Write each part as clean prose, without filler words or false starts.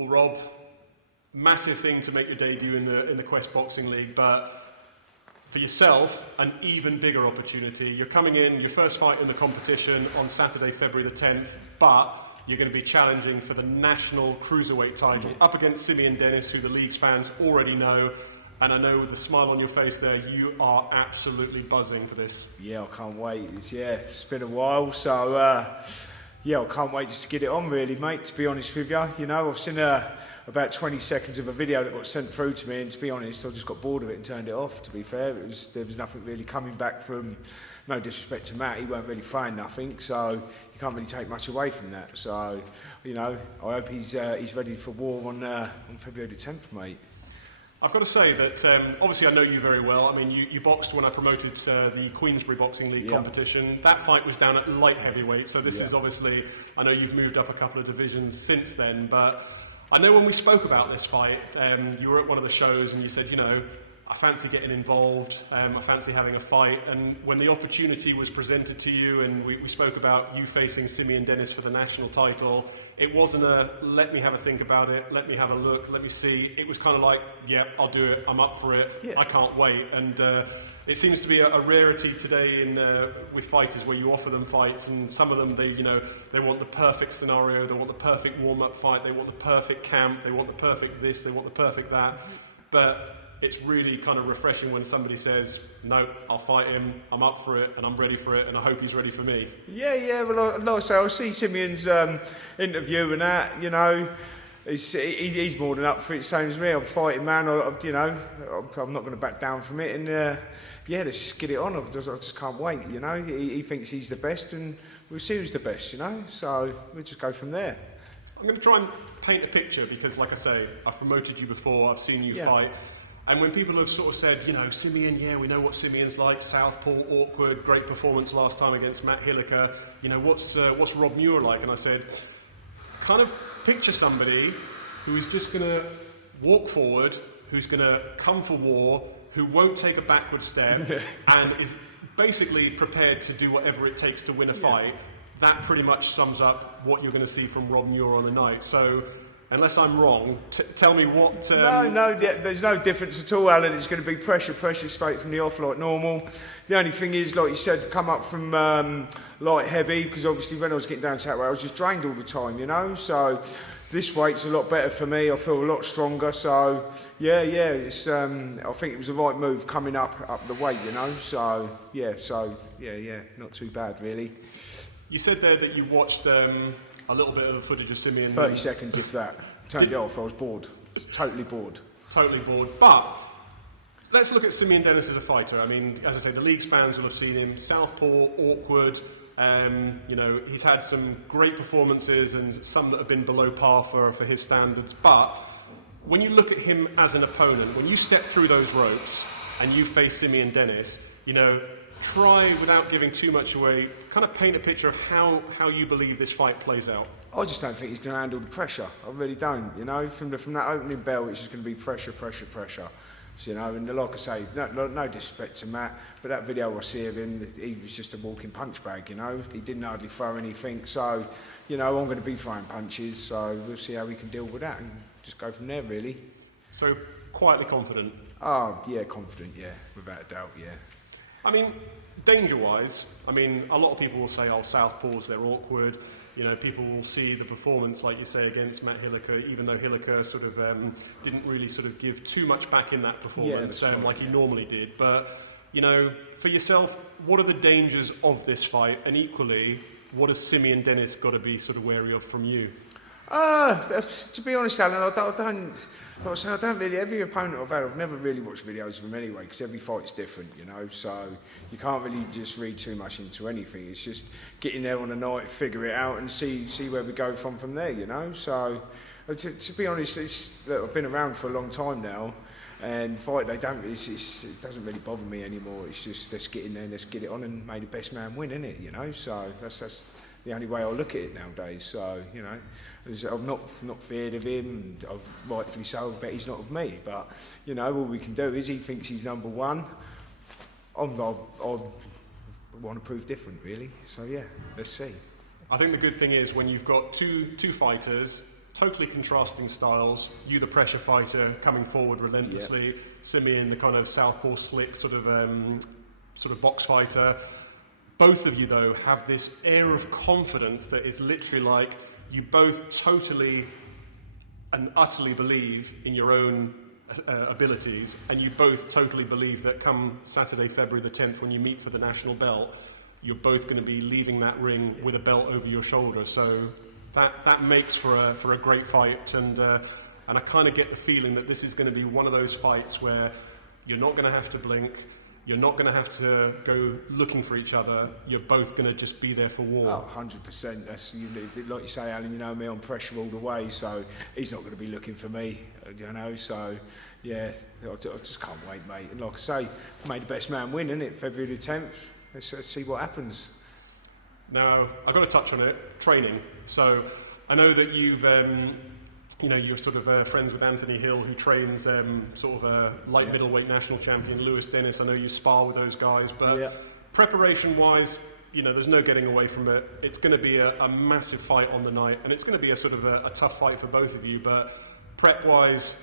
Well, Rob, massive thing to make your debut in the Quest Boxing League, but for yourself, an even bigger opportunity. You're coming in, your first fight in the competition on Saturday, February the 10th, but you're going to be challenging for the National Cruiserweight title up against Simeon Dennis, who the League's fans already know. And I know with the smile on your face there, you are absolutely buzzing for this. Yeah, I can't wait. It's been a while, so I can't wait just to get it on, really, mate, to be honest with you. You know, I've seen about 20 seconds of a video that got sent through to me, and to be honest, I just got bored of it and turned it off, to be fair. There was nothing really coming back from, no disrespect to Matt, he weren't really throwing nothing, so you can't really take much away from that. So, you know, I hope he's ready for war on February the 10th, mate. I've got to say that, obviously I know you very well. I mean, you boxed when I promoted the Queensbury Boxing League competition. That fight was down at light heavyweight, so this is obviously, I know you've moved up a couple of divisions since then, but I know when we spoke about this fight, you were at one of the shows and you said, you know, I fancy getting involved, I fancy having a fight, and when the opportunity was presented to you and we spoke about you facing Simeon Dennis for the national title, it wasn't a, let me have a think about it, let me have a look, let me see. It was kind of like, yeah, I'll do it, I'm up for it, I can't wait. And it seems to be a rarity today with fighters where you offer them fights, and some of them, they want the perfect scenario, they want the perfect warm-up fight, they want the perfect camp, they want the perfect this, they want the perfect that. But it's really kind of refreshing when somebody says, no, I'll fight him, I'm up for it, and I'm ready for it, and I hope he's ready for me. Yeah, well, like I say, I'll see Simeon's interview and that, you know, he's more than up for it, same as me. I'm fighting, man, I'm not going to back down from it, and let's just get it on. I just can't wait, you know. He thinks he's the best, and we'll see who's the best, you know, so we'll just go from there. I'm going to try and paint a picture, because like I say, I've promoted you before, I've seen you fight. And when people have sort of said, you know, Simeon, we know what Simeon's like, southpaw, awkward, great performance last time against Matt Hilliker, you know, what's Rob Muir like? And I said, kind of picture somebody who's just going to walk forward, who's going to come for war, who won't take a backward step, and is basically prepared to do whatever it takes to win a fight. That pretty much sums up what you're going to see from Rob Muir on the night. So, unless I'm wrong, tell me what... No, there's no difference at all, Alan. It's going to be pressure straight from the off like normal. The only thing is, like you said, come up from light heavy, because obviously when I was getting down to that way, I was just drained all the time, you know. So this weight's a lot better for me. I feel a lot stronger. So it's I think it was the right move coming up the weight, you know. So not too bad really. You said there that you watched a little bit of the footage of Simeon. 30 seconds, if that. Turned it off. I was bored. Totally bored. Totally bored. But let's look at Simeon Dennis as a fighter. I mean, as I say, the League's fans will have seen him southpaw, awkward. You know, he's had some great performances and some that have been below par for his standards. But when you look at him as an opponent, when you step through those ropes and you face Simeon Dennis, you know, try, without giving too much away, kind of paint a picture of how you believe this fight plays out. I just don't think he's going to handle the pressure. I really don't, you know. From that opening bell, it's just going to be pressure. So, you know, and like I say, no disrespect to Matt, but that video I see of him, he was just a walking punch bag, you know. He didn't hardly throw anything. So, you know, I'm going to be throwing punches, so we'll see how we can deal with that and just go from there, really. So, quietly confident? Oh, yeah, confident, yeah, without a doubt, yeah. I mean, danger-wise, I mean, a lot of people will say, oh, southpaws, they're awkward. You know, people will see the performance, like you say, against Matt Hilliker, even though Hilliker sort of didn't really sort of give too much back in that performance, like he normally did. But, you know, for yourself, what are the dangers of this fight? And equally, what has Simeon Dennis got to be sort of wary of from you? To be honest, Alan, I don't really, every opponent I've had, I've never really watched videos of them anyway, because every fight's different, you know, so you can't really just read too much into anything. It's just getting there on a night, figure it out and see where we go from there, you know. So to be honest, look, I've been around for a long time now, and fight, it doesn't really bother me anymore. It's just, let's get in there, let's get it on, and may the best man win, innit, you know. So that's the only way I look at it nowadays. So, you know, I'm not feared of him, and rightfully so. I bet he's not of me. But, you know, all we can do is he thinks he's number one. I want to prove different, really. So, yeah, let's see. I think the good thing is when you've got two fighters totally contrasting styles. You, the pressure fighter, coming forward relentlessly. Yep. Simeon, the kind of southpaw slick sort of box fighter. Both of you, though, have this air of confidence that is literally like you both totally and utterly believe in your own abilities, and you both totally believe that come Saturday, February the 10th, when you meet for the national belt, you're both going to be leaving that ring with a belt over your shoulder. So that makes for a great fight, and I kind of get the feeling that this is going to be one of those fights where you're not going to have to blink. You're not going to have to go looking for each other. You're both going to just be there for war. Oh, 100%. That's, like you say, Alan, you know me, I'm pressure all the way, so he's not going to be looking for me, you know. So, yeah, I just can't wait, mate. And like I say, made the best man win, innit? February the 10th. Let's see what happens. Now, I've got to touch on it, training. So, I know that you're sort of friends with Anthony Hill, who trains sort of a light middleweight national champion, Muir Dennis. I know you spar with those guys, but preparation-wise, there's no getting away from it. It's going to be a massive fight on the night, and it's going to be a sort of a tough fight for both of you. But prep-wise,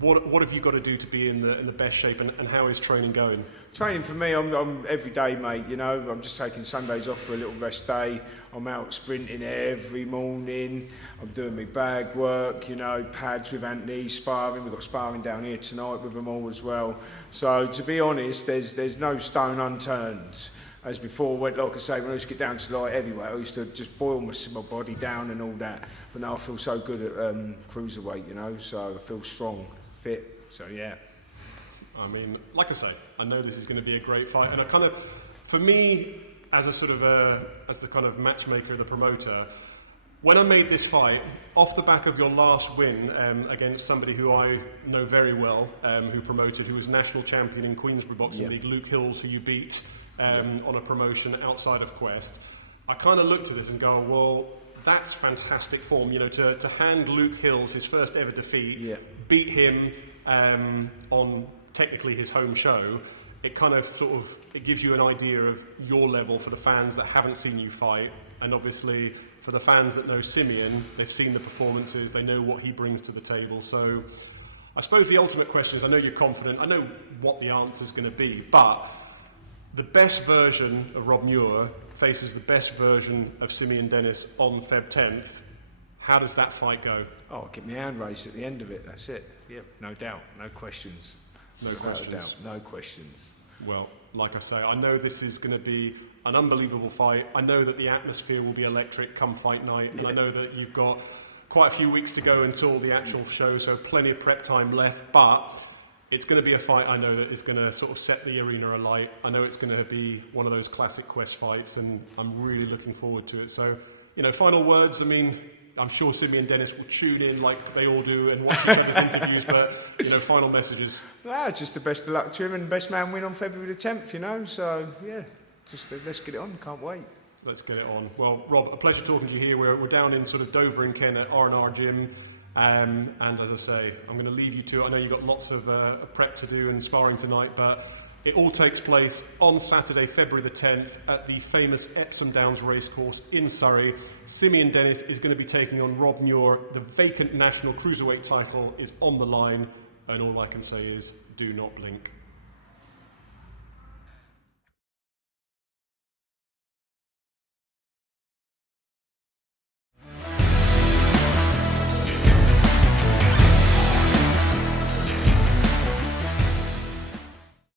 what have you got to do to be in the best shape, and how is training going? Training for me, I'm every day, mate. I'm just taking Sundays off for a little rest day. I'm out sprinting every morning. I'm doing my bag work, pads with Anthony, sparring. We've got sparring down here tonight with them all as well. So to be honest, there's no stone unturned. As before, like I say, when I used to get down to light heavyweight, I used to just boil my body down and all that. But now I feel so good at cruiserweight, so I feel strong, fit. So yeah. I mean, like I say, I know this is going to be a great fight, and I kind of, for me, as the kind of matchmaker, the promoter, when I made this fight off the back of your last win against somebody who I know very well, who was national champion in Queensbury Boxing League, Luke Hills, who you beat on a promotion outside of Quest, I kind of looked at this and go, well, that's fantastic form, to hand Luke Hills his first ever defeat, beat him on technically his home show. It kind of it gives you an idea of your level for the fans that haven't seen you fight, and obviously for the fans that know Simeon, they've seen the performances, they know what he brings to the table. So I suppose the ultimate question is, I know you're confident, I know what the answer is going to be, but the best version of Rob Muir faces the best version of Simeon Dennis on Feb 10th. How does that fight go? Oh, I'll get my hand raised at the end of it, that's it. Yeah, no doubt, no questions. No questions. No questions. Well, like I say, I know this is going to be an unbelievable fight. I know that the atmosphere will be electric come fight night, and I know that you've got quite a few weeks to go until the actual show, so plenty of prep time left, but it's going to be a fight I know that is going to sort of set the arena alight. I know it's going to be one of those classic Quest fights, and I'm really looking forward to it. So, final words, I'm sure Simeon Dennis will tune in like they all do and watch each other's interviews, but, final messages. Just the best of luck to him, and best man win on February the 10th, so, yeah, just let's get it on, can't wait. Let's get it on. Well, Rob, a pleasure talking to you here. We're down in sort of Dover in Kent at R&R Gym, and as I say, I'm going to leave you to it. I know you've got lots of prep to do and sparring tonight, but it all takes place on Saturday, February the 10th, at the famous Epsom Downs Racecourse in Surrey. Simeon Dennis is going to be taking on Rob Muir. The vacant National Cruiserweight title is on the line, and all I can say is, do not blink.